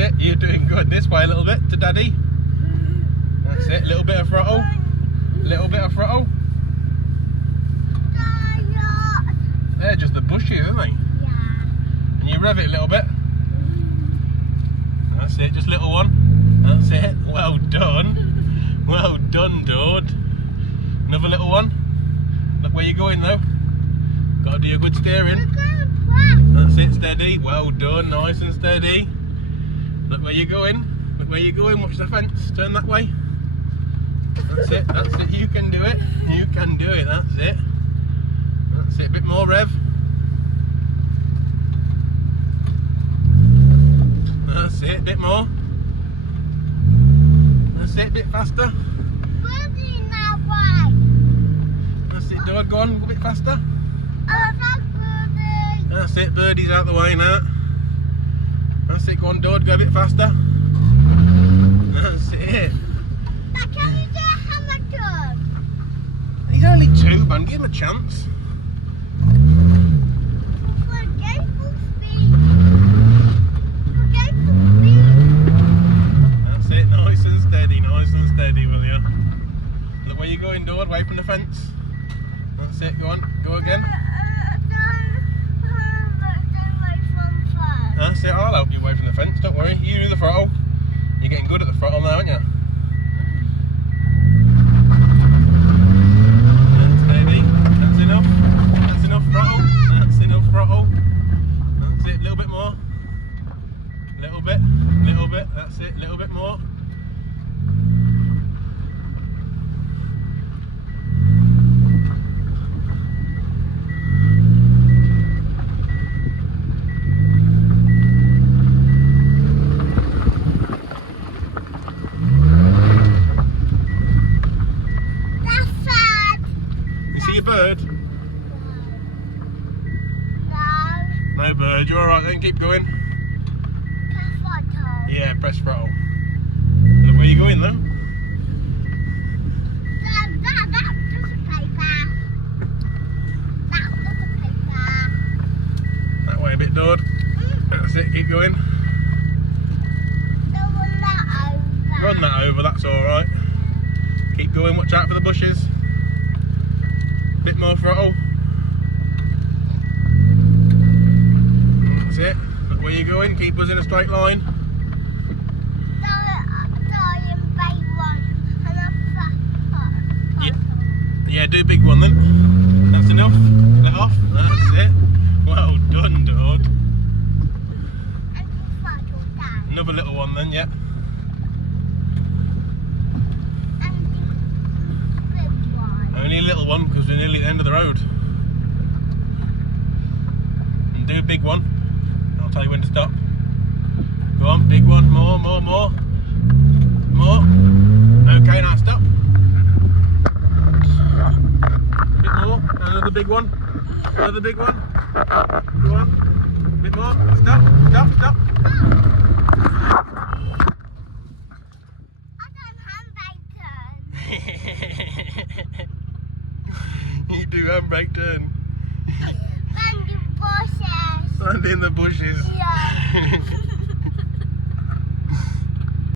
it, you're doing good. This way a little bit to Daddy. That's it, little bit of throttle. Little bit of throttle. They're just the bushes, aren't they? Yeah. And you rev it a little bit. That's it, just little one. That's it. Well done. Well done, Dord. Another little one. Look where you're going though. Got to do a good steering. That's it, steady. Well done, nice and steady. Look where you're going. Look where you're going. Watch the fence. Turn that way. That's it. That's it. You can do it. You can do it. That's it. That's it. A bit more rev. That's it. A bit more. That's it. A bit faster. That's it. Dog, go on. A bit faster. That's it. Birdie's out the way now. That's it. Go on, Dog. Go a bit faster. That's it. Can you do a hammer turn? He's only 2, man. Give him a chance. That's it. Nice and steady. Nice and steady, will you? Look where you're going, Dord. Away from the fence. That's it. Go on. Go again. That's it. I'll help you away from the fence. Don't worry. You do the throttle. You're getting good at the throttle now, aren't you? That's enough. That's enough throttle. That's enough throttle. That's it. A little bit more. Little bit. Little bit. That's it. A little bit more. Bird? No bird. You're alright then, keep going. Press throttle. Yeah, press throttle. Look where you're going though. That's just a paper. That's just a paper. That way a bit, Dord. That's it, keep going. Don't run that over. Run that over, that's alright. Keep going, watch out for the bushes. Bit more throttle. That's it. Look where you're going. Keep us in a straight line. Yeah, do a big one then. That's enough. Let off. That's it. Well done, Dord. Another little one then, yeah. Only a little one because we're nearly at the end of the road. And do a big one. I'll tell you when to stop. Go on, big one. More, more, more. More. Okay, now stop. A bit more. Another big one. Another big one. Go on. A bit more. Stop. Stop. Stop. You do handbrake turn. And the bushes. And in the bushes. Yeah.